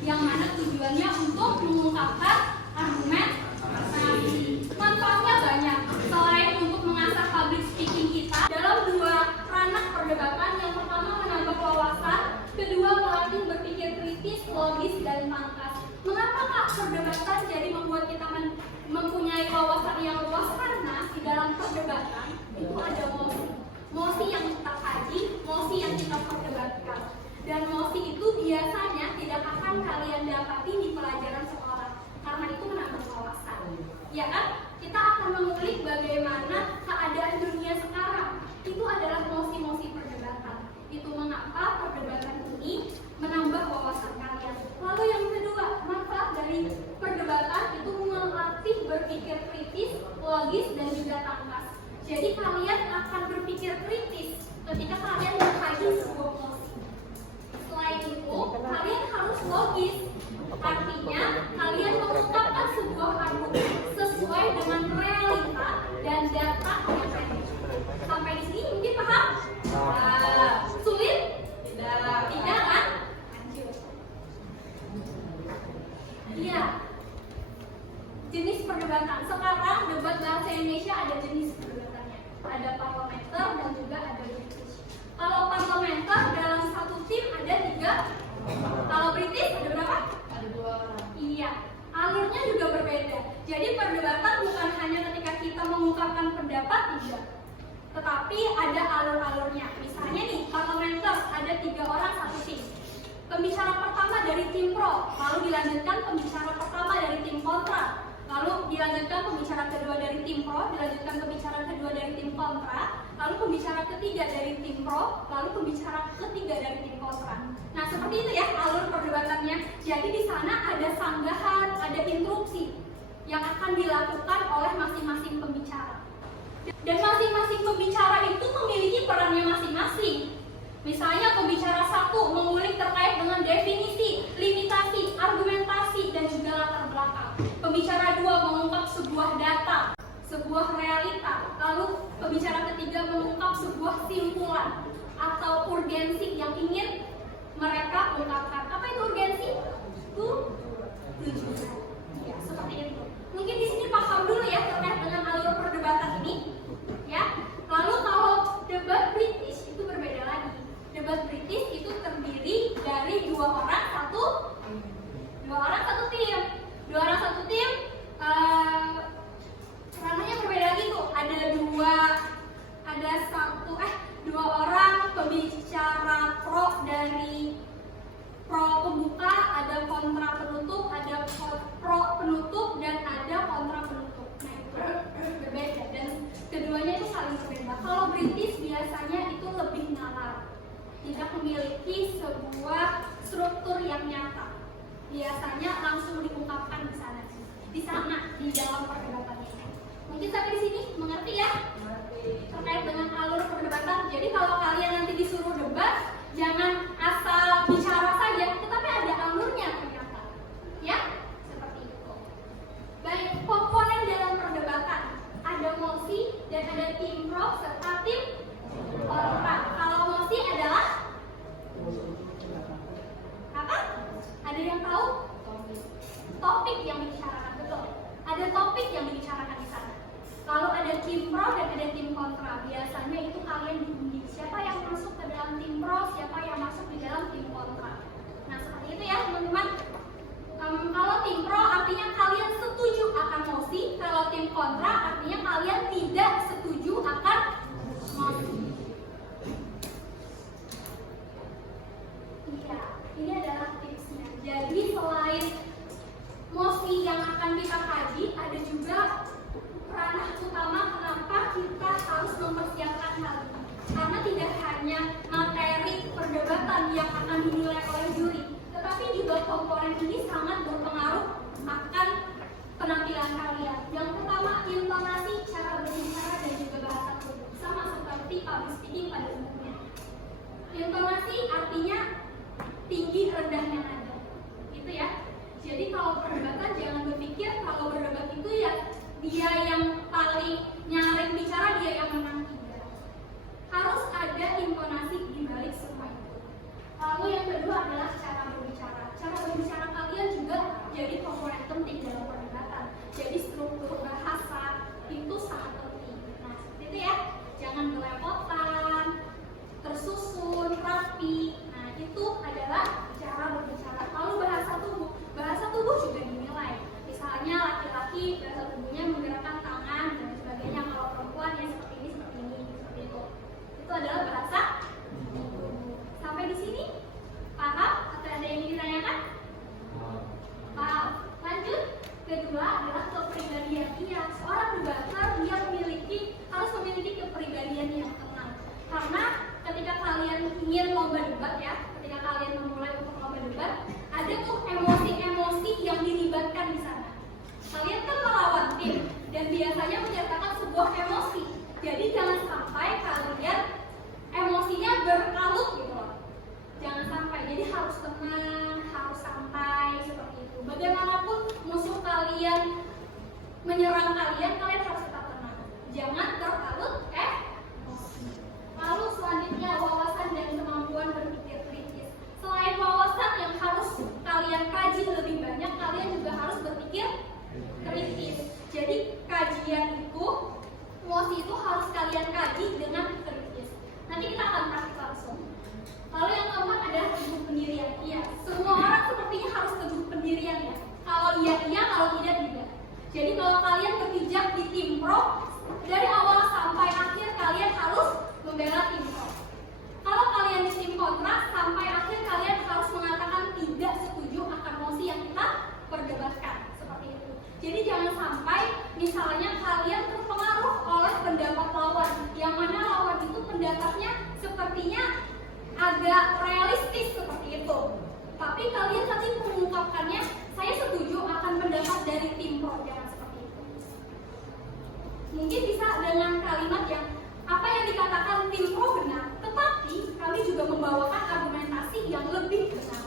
yang mana tujuannya untuk mengungkapkan argumen. Manfaatnya banyak. Selain untuk mengasah public speaking kita dalam dua ranah perdebatan, yang pertama menambah wawasan, kedua melatih berpikir kritis, logis, dan tangkas. Mengapa Kak perdebatan jadi membuat kita mempunyai wawasan yang luas? Karena di dalam perdebatan itu ada mosi yang kita kaji, mosi yang kita perdebatkan. Dan mosi itu biasanya tidak akan kalian dapati di pelajaran sekolah, karena itu menambah wawasan. Ya kan? Kita akan mengulik bagaimana keadaan dunia sekarang. Itu adalah mosi-mosi perdebatan. Itu mengapa perdebatan ini menambah wawasan kalian. Lalu yang kedua, manfaat dari perdebatan itu melatih berpikir kritis, logis, dan juga tangkas. Jadi kalian akan berpikir kritis ketika kalian mengkaji sebuah mosi. Selain itu, kalian harus logis. Artinya, kalian mengungkapkan sebuah argumen sesuai dengan realita dan data yang ada. Sampai di sini mungkin paham? Sulit? Tidak kan? Lanjut. Iya. Jenis perdebatan. Sekarang debat bahasa Indonesia ada jenis perdebatannya. Ada parlementer dan juga ada British. Kalau parlementer dalam satu tim ada 3. Kalau British ada berapa? Ada 2. Iya. Alurnya juga berbeda. Jadi perdebatan bukan hanya ketika kita mengungkapkan pendapat, tidak. Tetapi ada alur-alurnya. Misalnya nih, parlementer ada 3 orang satu tim. Pembicara pertama dari tim pro, lalu dilanjutkan pembicara pertama dari tim kontra, lalu dilanjutkan pembicara kedua dari tim pro, dilanjutkan pembicara kedua dari tim kontra, lalu pembicara ketiga dari tim pro, lalu pembicara ketiga dari tim kontra. Nah, seperti itu ya alur perdebatannya. Jadi di sana ada sanggahan, ada interupsi yang akan dilakukan oleh masing-masing pembicara. Dan masing-masing pembicara itu memiliki perannya masing-masing. Misalnya pembicara 1 mengulik terkait dengan definisi, limitasi, argumentasi, dan juga latar belakang. Pembicara 2 mengungkap sebuah data, sebuah realita. Lalu pembicara ketiga mengungkap sebuah simpulan atau urgensi yang ingin mereka ungkapkan. Apa itu urgensi? Tujuan. Ya, seperti itu. Mungkin di sini paham dulu ya terkait dengan alur perdebatan ini. Ya. Lalu kalau debat British itu berbeda lagi. Debat British itu terdiri dari 2 orang satu tim. 2 orang satu tim. Ranahnya berbeda lagi tuh. Ada 2 orang pembicara pro dari pro pembuka, ada kontra penutup, ada pro penutup, dan ada kontra penutup. Nah, itu berbeda dan keduanya itu saling berbeda. Kalau British biasanya itu lebih nalar, tidak memiliki sebuah struktur yang nyata. Biasanya langsung diungkapkan di sana, di dalam perdebatannya. Mungkin sampai di sini mengerti ya? Terkait dengan alur perdebatan. Jadi kalau kalian nanti disuruh debat, jangan asal bicara saja, tetapi ada alurnya ternyata. Ya, seperti itu. Baik, komponen dalam perdebatan ada mosi dan ada tim pro serta tim kontra. Kalau mosi adalah apa? Ada yang tahu? Topik yang dibicarakan, betul. Ada topik yang dibicarakan di sana. Kalau ada tim pro dan ada tim kontra, biasanya itu kalian diundi. Siapa yang masuk ke dalam tim pro, siapa yang masuk di dalam tim kontra. Nah, seperti itu ya teman-teman. Kalau tim pro artinya kalian setuju akan mosi, kalau tim kontra artinya kalian tidak setuju akan mosi. Iya, ini adalah tipsnya. Jadi selain mosi yang akan kita kaji, ada juga ranah utama kenapa kita harus mempersiapkan hal ini. Karena tidak hanya materi perdebatan yang akan dinilai oleh juri, tetapi juga komponen ini sangat berpengaruh akan penampilan kalian. Yang pertama, intonasi, cara berbicara, dan juga bahasa tubuh. Sama seperti public speaking pada umumnya. Intonasi artinya tinggi rendahnya nada. Gitu ya. Jadi kalau perdebatan jangan berpikir kalau berdebat itu ya dia yang paling nyaring bicara, dia yang menang. Tidak. Harus ada intonasi di balik semua itu. Lalu yang kedua adalah cara berbicara. Cara berbicara tenang, harus santai seperti itu. Bagaimanapun musuh kalian menyerang kalian, kalian harus tetap tenang. Jangan terhalut emosi. Lalu selanjutnya wawasan dan kemampuan berpikir kritis. Selain wawasan yang harus kalian kaji lebih banyak, kalian juga harus berpikir kritis. Jadi kajian itu, emosi itu harus kalian kaji dengan kritis. Nanti kita akan praktik langsung. Lalu yang keempat adalah teguh pendirian. Iya, semua orang sepertinya harus teguh pendirian ya. Kalau iya iya, kalau tidak tidak. Jadi kalau kalian berpijak di tim pro, dari awal sampai akhir kalian harus membela tim pro. Kalau kalian di tim kontra, sampai akhir kalian harus mengatakan tidak setuju akan mosi yang kita perdebatkan. Seperti itu. Jadi jangan sampai misalnya kalian terpengaruh oleh pendapat lawan, yang mana lawan itu pendapatnya sepertinya agak realistis seperti itu. Tapi kalian tadi mengungkapkannya, saya setuju akan pendapat dari tim pro, jangan seperti itu. Mungkin bisa dengan kalimat yang apa yang dikatakan tim pro benar, tetapi kami juga membawakan argumentasi yang lebih benar.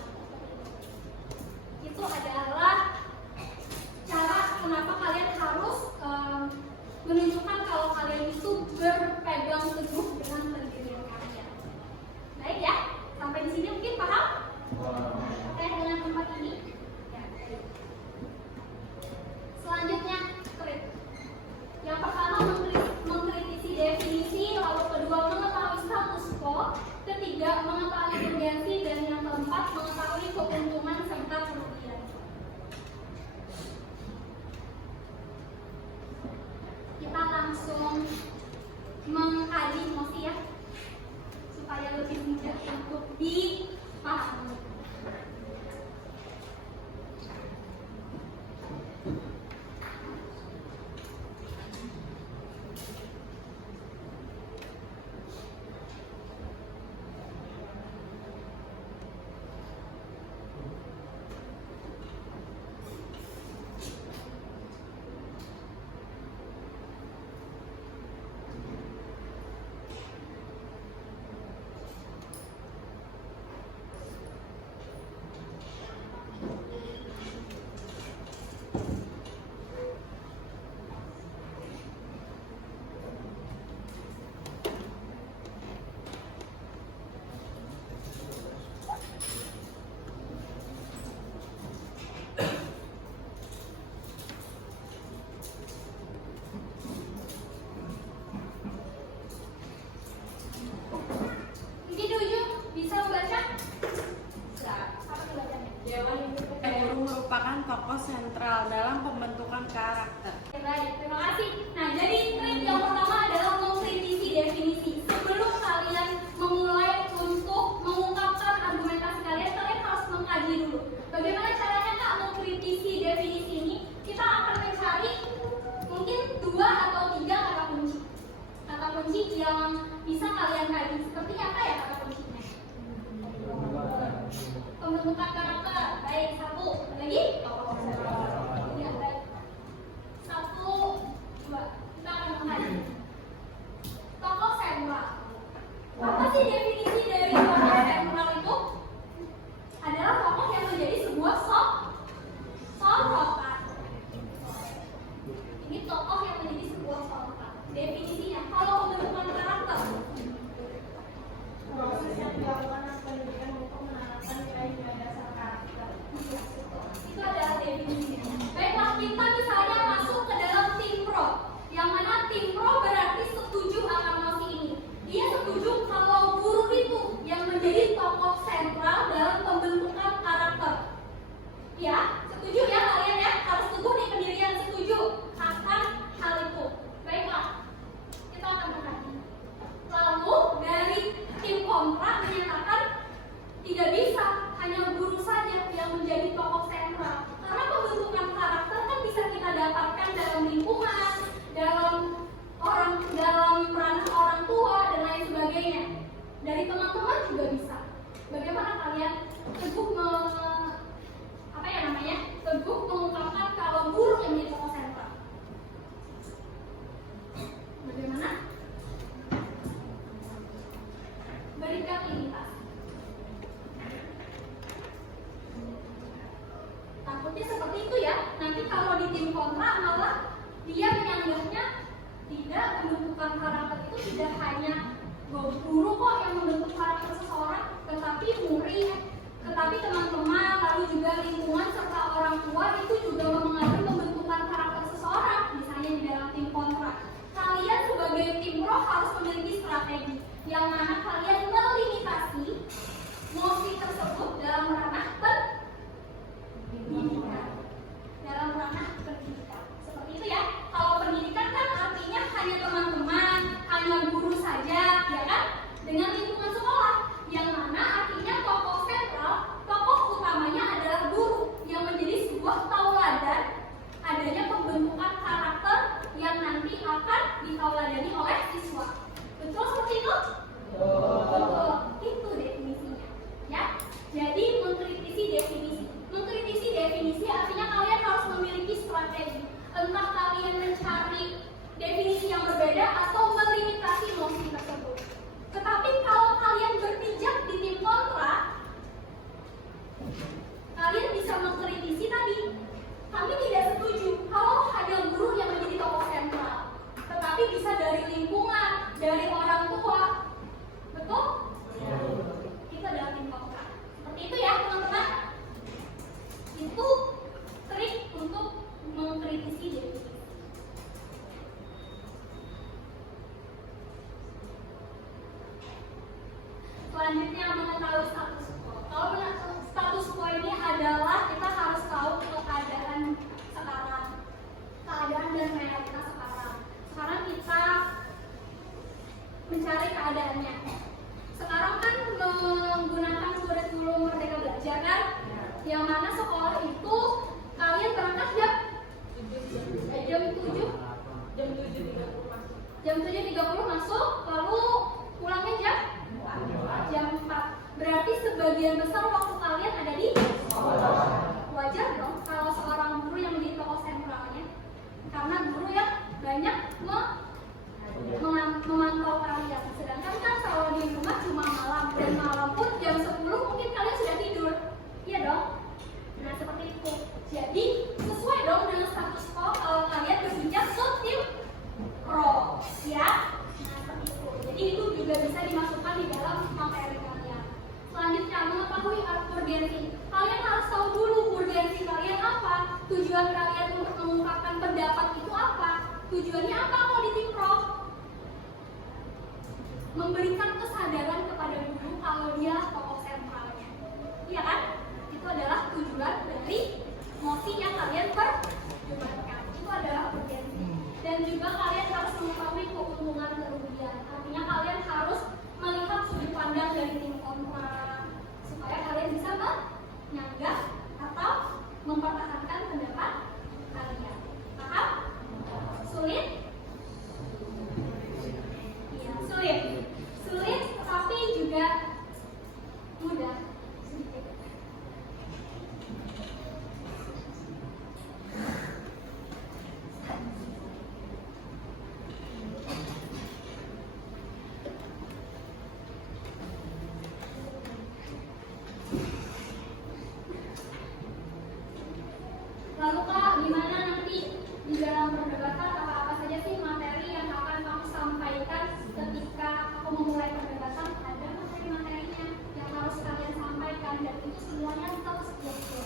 Itu adalah cara kenapa kalian harus menunjukkan kalau kalian itu berpegang teguh dengan pendirian kalian. Baik ya, sampai di sini mungkin paham? Oke, dengan tempat ini. Ya, selanjutnya, yang pertama mengkritisi definisi, lalu kedua mengetahui status quo, ketiga mengetahui urgensi, dan yang keempat mengetahui keuntungan serta kerugian. Kita langsung mengkaji emosi ya, supaya lebih mudah untuk dipahami. Tokoh sentral dalam pembentukan karakter. Baik, terima kasih. Nah, jadi trik yang pertama adalah mengkritisi definisi. Sebelum kalian memulai untuk mengungkapkan argumentasi kalian, kalian harus mengkaji dulu. Bagaimana caranya Kak mengkritisi definisi ini? Kita akan mencari mungkin 2 atau 3 kata kunci. Kata kunci yang bisa kalian kaji. Seperti apa ya kata kuncinya? Pembentukan karakter. Baik, 1. Lagi? Ya, baik. 1, 2. Kita akan mengkaji. Tokoh sentral. Apa sih definisi dari tokoh sentral itu? Adalah tokoh yang menjadi sebuah sorotan. Ini tokoh yang menjadi sebuah sorotan. Definisinya, kalau pembentukan karakter, proses yang dilakukan pendidikan untuk menanamkan nilai-nilai dasar karakter. Itu adalah definisinya. Baiklah, kita misalnya masuk ke dalam tim pro, yang mana tim pro berarti setuju akan mosi ini. Dia setuju kalau guru itu yang menjadi tokoh sentral dalam pembentukan karakter. Ya, setuju ya kalian ya? Harus teguh nih pendirian, setuju akan hal itu. Baiklah, kita akan mengkaji. Lalu dari tim kontra menyatakan tidak bisa hanya guru saja yang menjadi tokoh sentral, karena pembentukan karakter kan bisa kita dapatkan dalam lingkungan, dalam ranah orang tua dan lain sebagainya. Dari teman-teman juga bisa. Bagaimana kalian teguh teguh mengungkapkan kalau guru yang menjadi tokoh sentral? Bagaimana? Berikan indikasi. kontra malah dia menyanggahnya tidak, pembentukan karakter itu tidak hanya guru kok yang membentuk karakter seseorang, tetapi murid, tetapi teman-teman, lalu juga lingkungan serta orang tua itu juga mempengaruhi pembentukan karakter seseorang. Misalnya di dalam tim kontra, kalian sebagai tim pro harus memiliki strategi yang mana kalian melimitasi mosi tersebut dalam ranah pendidikan. Dalam ranah pendidikan. Seperti itu ya. Kalau pendidikan kan artinya hanya teman-teman, hanya guru saja, ya kan? Dengan lingkungan sekolah, yang mana artinya tokoh sentral, tokoh utamanya adalah guru yang menjadi sebuah tauladan adanya pembentukan karakter yang nanti akan ditauladani oleh siswa. Betul seperti itu? Betul. Itu definisinya. Ya. Jadi mengkritisi definisi. Mengkritisi definisi artinya kalian harus memiliki strategi. Entah kalian mencari definisi yang berbeda atau melimitasi mosi tersebut. Tetapi kalau kalian berpijak di tim kontra, kalian bisa mengkritisi tadi. Kami tidak setuju kalau hanya guru yang menjadi tokoh sentral, tetapi bisa dari lingkungan, dari orang tua. Betul? Itu adalah tim kontra. Seperti itu ya teman-teman. Itu trik untuk mengkritisi definisi. Selanjutnya mengetahui status quo. Kalau status quo ini adalah kita harus tahu keadaan sekarang, keadaan dan realita sekarang. Sekarang kita mencari keadaannya. Sekarang kan menggunakan kurikulum Merdeka Belajar kan, yang mana sekolah itu kalian berangkat jam 7.30 masuk, lalu pulangnya jam 4. Berarti sebagian besar waktu kalian ada di sekolah. Wajar dong kalau seorang guru yang menjadi tokoh sentralnya, karena guru yang banyak memantau kalian. Sedangkan kan kalau di rumah cuma malam, dan malam pun jam 10 mungkin kalian sudah tidur. Iya dong? Nah seperti itu. Jadi sesuai dong dengan status quo kalau kalian berpijak ke tim pro, ya. Nah seperti itu. Jadi itu juga bisa dimasukkan di dalam materi kalian. Selanjutnya mengetahui urgensi. Kalian harus tahu dulu urgensi kalian apa, tujuan kalian untuk mengungkapkan pendapat itu apa. Tujuannya apa kalau di tim pro? Memberikan kesadaran kepada guru kalau dia tokoh sentralnya. Iya kan? Itu adalah tujuan dari mosi yang kalian perdebatkan. Itu adalah urgensi. Dan juga kalian harus mengetahui keuntungan kerugian. Artinya kalian harus melihat sudut pandang dari tim kontra supaya kalian bisa menyanggah atau mempertahankan pendapat kalian. Paham? Sulit? Iya, sulit. Sulit tetapi juga mudah sedikit. Lalu Kak, gimana nanti di dalam perdebatan apa saja sih materi yang akan kamu sampaikan ketika aku memulai perdebatan? Ada materi-materinya yang harus kalian sampaikan dan itu semuanya terstruktur.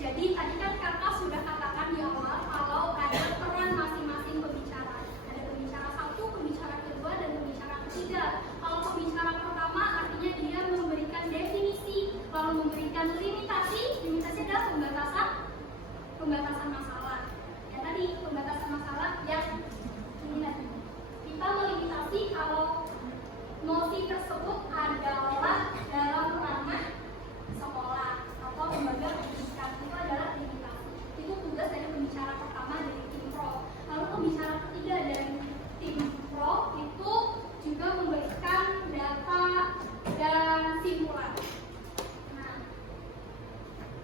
Jadi tadi kan kakak sudah katakan di awal kalau ada peran masing-masing pembicara. Ada pembicara satu, pembicara kedua, dan pembicara ketiga. Kalau pembicara pertama artinya dia memberikan definisi, lalu memberikan limitasi. Limitasi adalah pembatasan masalah. Ya tadi pembatasan masalah yang ini tadi. Kita melimitasi kalau mosi tersebut adalah dalam ranah sekolah atau lembaga pendidikan. Itu adalah limitasi. Itu tugas dari pembicara pertama dari tim pro. Lalu pembicara ketiga dari tim pro itu juga memberikan data dan simpulan.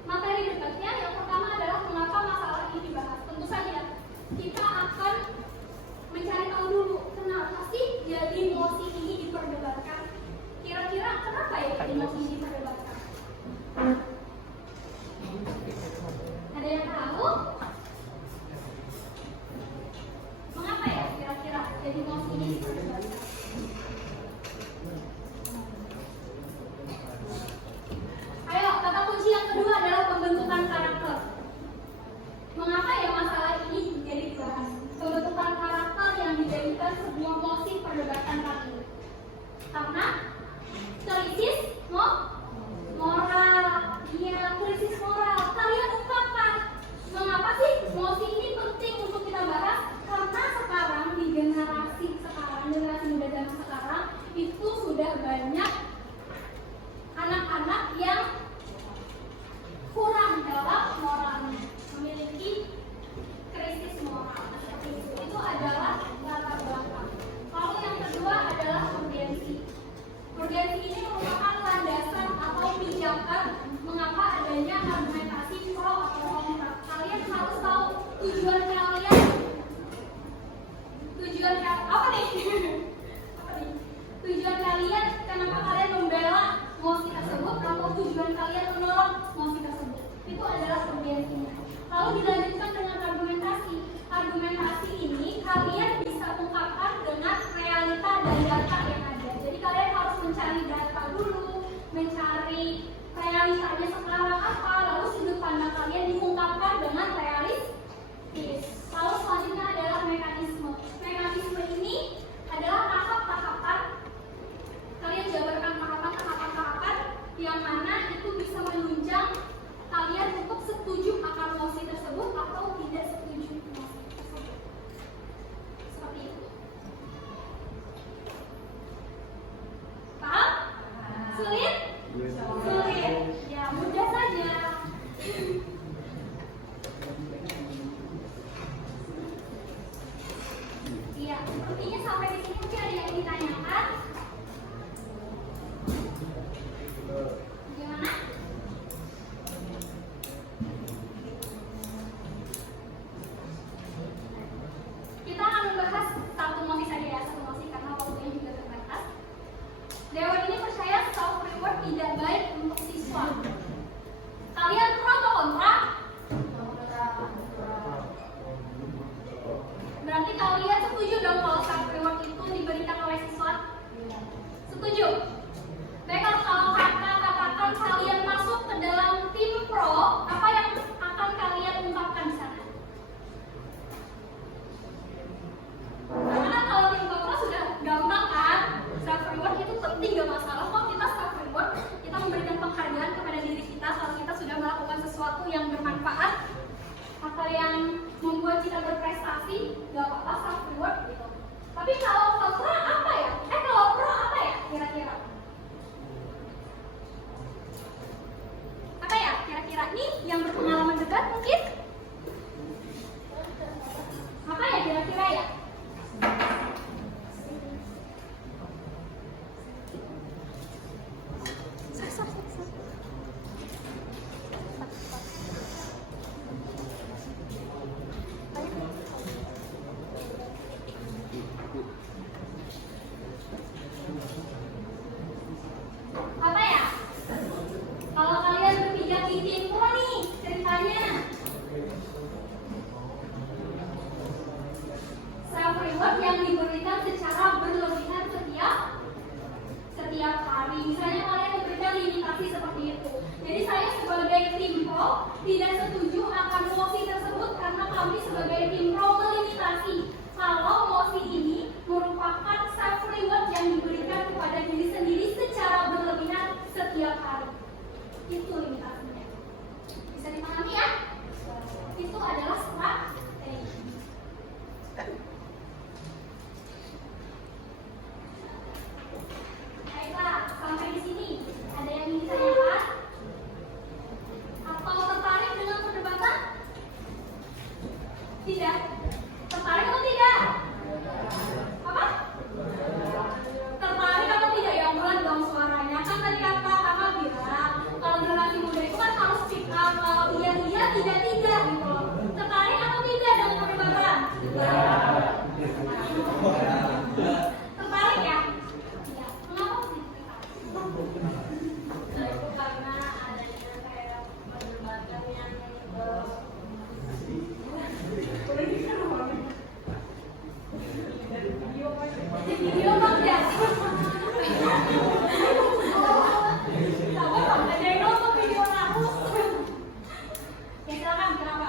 Materi debatnya yang pertama adalah mengapa masalah ini dibahas. Tentu saja kita akan mencari tahu dulu kenapa sih jadi mosi ini diperdebatkan. Kira-kira kenapa ya jadi mosi ini diperdebatkan? realitanya sekarang apa, lalu sudut pandang kalian diungkapkan dengan realistis. Lalu selanjutnya adalah mekanisme. Mekanisme ini adalah tahap-tahapan. Kalian jabarkan tahapan-tahapan yang mana itu bisa menunjang kalian untuk setuju akan mosi tersebut atau tidak setuju mosi tersebut. Seperti itu. Paham? Sulit? Sulit. Ya, mudah saja. Iya, sepertinya sampai di sini mungkin ada yang ditanyakan. Gimana? Kita akan membahas satu mosi saja ya, satu mosi karena waktunya juga terbatas. Dewan ini percaya self reward tidak baik untuk siswa. Kalian pro atau kontra? Berarti kalian setuju dong kalau self reward itu diberikan oleh siswa? Setuju? Baiklah, kalau kakak katakan kalian masuk ke dalam tim pro, apa yang akan kalian ungkapkan di sana? Karena kalau tim pro sudah gampang kan? Self reward itu penting, gak masalah kok kita self reward. Kita memberikan penghargaan kepada diri kita kalau kita sudah melakukan sesuatu yang bermanfaat atau yang membuat kita berprestasi, gak apa-apa self reward gitu. Tapi kalau kontra apa ya? Kalau pro apa ya kira-kira? Apa ya kira-kira nih yang berpengalaman dekat mungkin? Apa ya kira-kira ya? Apa ya? Kalau kalian berpijak di tim pro nih ceritanya, self reward yang diberikan secara berlebihan setiap hari. Misalnya kalian diberikan limitasi seperti itu. Jadi saya sebagai tim pro tidak setuju akan mosi tersebut karena kami sebagai tim pro melimitasi kalau mosi ini merupakan self reward yang diberikan kepada diri sendiri secara berlebihan setiap hari. Itu limitasinya. Bisa dipahami ya? Itu adalah strategi. Baiklah, sampai di sini ada yang ingin ditanyakan? Atau tertarik dengan perdebatan? Tidak? Tertarik atau tidak? Apa? Tertarik atau tidak? Ya bulan dong suaranya. Kan tadi kakak bilang kalau generasi muda itu kan harus speak up. Kalau iya tidak gitu loh. Tertarik atau tidak dengan perdebatan? Tertarik ya? Iya. Mengapa sih tertarik? Itu karena adanya kayak perdebatan yang video bang ya? Sabar bang, ada yang nonton video aku. Ya silakan, kenapa?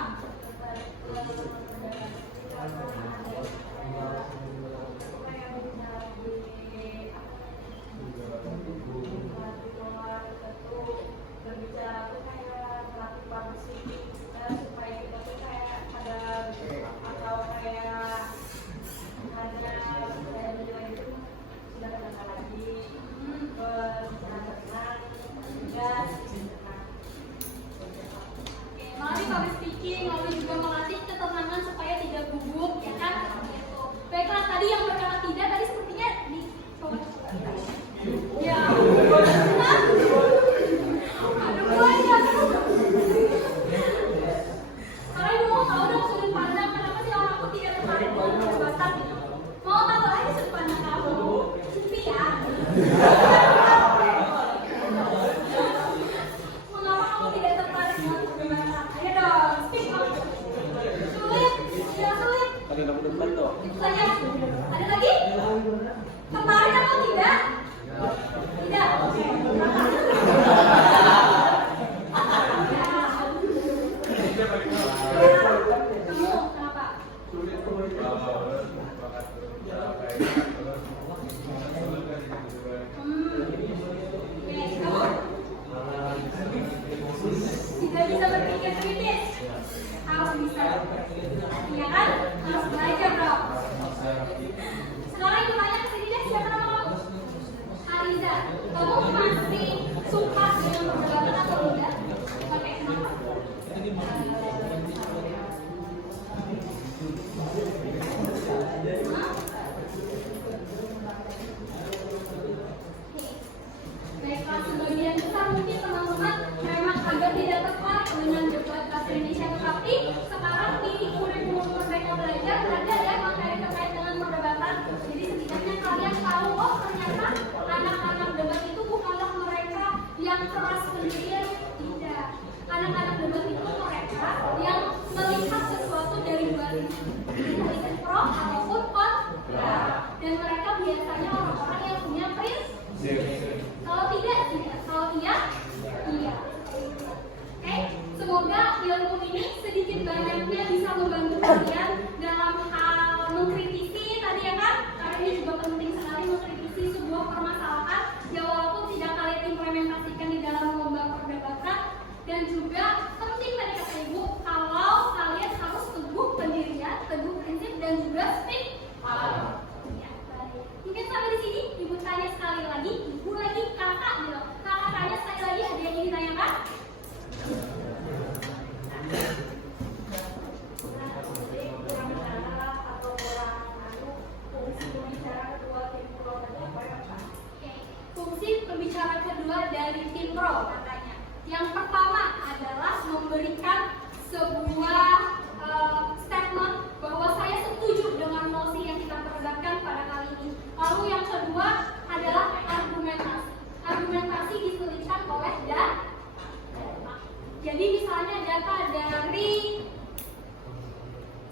Melalui public speaking, lalu juga melatih ketenangan supaya tidak gugup, ya kan? Gitu. Baiklah, tadi yang berkata tidak, tadi sepertinya di coba. Ya, aduh banyak. Kalian mau tahu dong sudut pandang kenapa sih orang aku tidak tertarik dengan perdebatan gitu? Mau tahu aja sudut pandang kamu? Cuti ya. Mengapa kamu tidak tertarik dengan perdebatan? Ayo dong, speak up. Sulit, tidak sulit. Pakai kamu depan tuh. Itu saja. Ada lagi? Tertarik atau tidak? Tidak. Oke. nggak bisa berpikir kritis, harus bisa, iya kan? Harus belajar dong. Sekarang ikut tanya kesini deh, siapa nama kamu? Ariza, kamu masih suka dengan perdebatan atau tidak? Oke, kenapa? Baiklah, sebagian besar mungkin teman-teman memang agak tidak tertarik dengan debat bahasa Indonesia, tetapi sekarang di kurikulum Merdeka Belajar ada ya materi terkait dengan perdebatan. Jadi setidaknya kalian tahu, oh ternyata anak-anak debat itu bukanlah mereka yang keras sendirian, tidak. Anak-anak debat itu mereka yang melihat sesuatu dari dua sisi, pro ataupun kontra, dan mereka biasanya orang-orang yang punya prinsip. Kalau tidak, tidak. Kalau iya, iya. Oke, semoga ilmu ini sedikit banyaknya bisa membantu kalian dalam hal mengkritisi tadi ya kan? Karena ini juga penting sekali mengkritisi sebuah permasalahan yang walaupun tidak kalian implementasikan di dalam lomba perdebatan, dan juga penting tadi kata ibu kalau kalian harus teguh pendirian, teguh prinsip, dan juga speak up. Ya, baik. Mungkin sampai di sini ibu tanya sekali lagi, ibu lagi kakak gitu. Kakak tanya sekali lagi, ada yang ingin ditanyakan? Fungsi pembicara kedua dari tim pro katanya. Yang pertama adalah memberikan sebuah statement bahwa saya setuju dengan mosi yang kita perdebatkan pada kali ini. Lalu yang kedua adalah argumentasi. Argumentasi disuliskan oleh data. Jadi misalnya data dari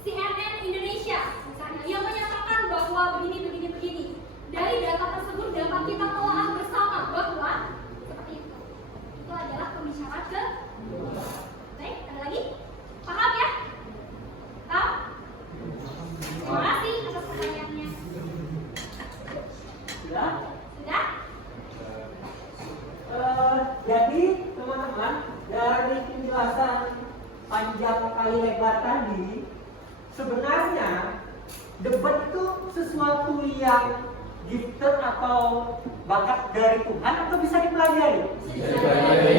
CNN Indonesia misalnya yang menyatakan bahwa begini. Dari data tersebut dapat kita telah bersama bahwa seperti itu. Itu adalah pembicara kedua. Baik, ada lagi? Paham ya? Tahu? Terima kasih atas pertanyaannya. Sudah? Sudah? Jadi teman-teman, dari penjelasan panjang kali lebar tadi, sebenarnya debat itu sesuatu yang gifted atau bakat dari Tuhan atau bisa dipelajari?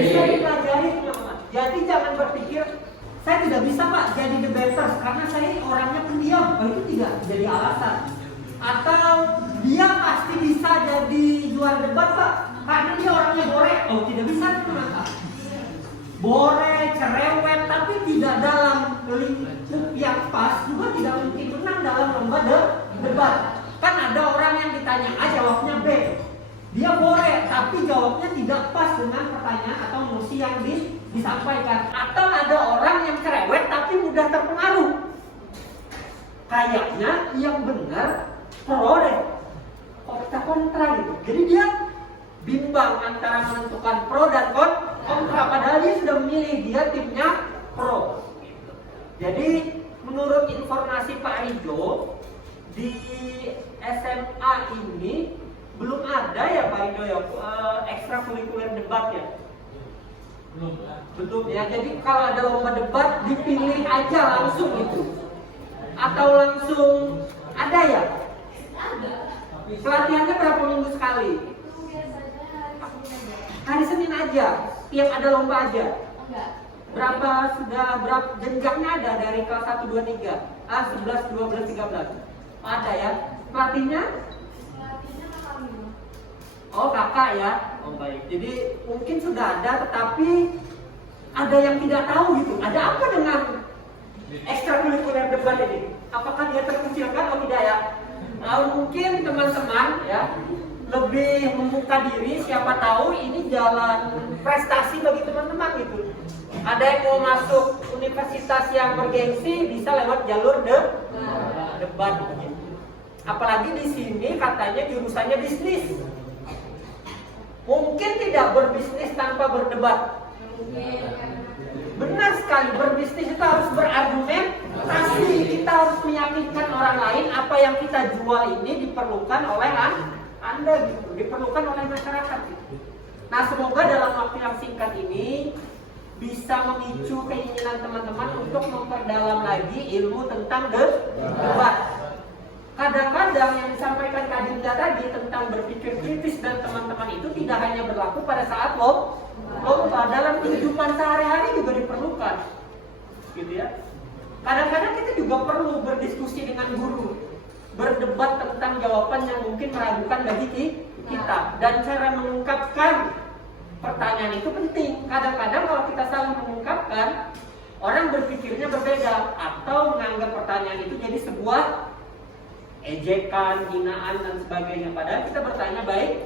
Bisa dipelajari teman-teman. Jadi jangan berpikir saya tidak bisa Pak jadi debaters karena saya orangnya pendiam. Oh, itu tidak jadi alasan. Atau dia pasti bisa jadi juara debat Pak karena dia orangnya bore. Oh, tidak bisa teman-teman. Bore, cerewet, tapi tidak dalam lingkup yang pas juga tidak mungkin menang dalam lomba debat. Kan ada orang yang ditanya A jawabnya B. Dia bore tapi jawabnya tidak pas dengan pertanyaan atau nosi yang disampaikan. Atau ada orang yang cerewet tapi mudah terpengaruh. Kayaknya yang benar pro deh, kontra gitu. Jadi dia bimbang antara menentukan pro dan kontra. Padahal dia sudah memilih, dia timnya pro. Jadi menurut informasi Pak Rido, di SMA ini belum ada ya Pak Rido ya ekstrakurikuler debat ya? Belum ya. Jadi kalau ada lomba debat dipilih aja langsung itu. Atau langsung ada ya? Pelatihannya berapa minggu sekali? Hari Senin aja, tiap ada lomba aja. Berapa jenjangnya ada dari kelas 1, 2, 3? 11, 12, 13. Ada ya. Pelatihnya? Oh, kakak ya. Oh, baik. Jadi mungkin sudah ada, tetapi ada yang tidak tahu gitu. Ada apa dengan ekstrakurikuler debat ini? Apakah dia terkucilkan atau tidak ya? Mungkin teman-teman ya lebih membuka diri, siapa tahu ini jalan prestasi bagi teman-teman gitu. Ada yang mau masuk universitas yang bergengsi bisa lewat jalur debat gitu. Apalagi di sini katanya jurusannya bisnis. Mungkin tidak berbisnis tanpa berdebat. Benar sekali, berbisnis itu harus berargumentasi. Kita harus meyakinkan orang lain apa yang kita jual ini diperlukan oleh Anda gitu, diperlukan oleh masyarakat gitu. Nah, semoga dalam waktu yang singkat ini bisa memicu keinginan teman-teman untuk memperdalam lagi ilmu tentang debat. Kadang-kadang yang disampaikan Kak Dinda tadi tentang berpikir kritis dan teman-teman itu tidak hanya berlaku pada saat lomba, dalam kehidupan sehari-hari juga diperlukan, gitu ya. Kadang-kadang kita juga perlu berdiskusi dengan guru, berdebat tentang jawaban yang mungkin meragukan bagi kita, dan cara mengungkapkan pertanyaan itu penting. Kadang-kadang kalau kita saling mengungkapkan, orang berpikirnya berbeda atau menganggap pertanyaan itu jadi sebuah ejekan, hinaan dan sebagainya. Padahal kita bertanya baik.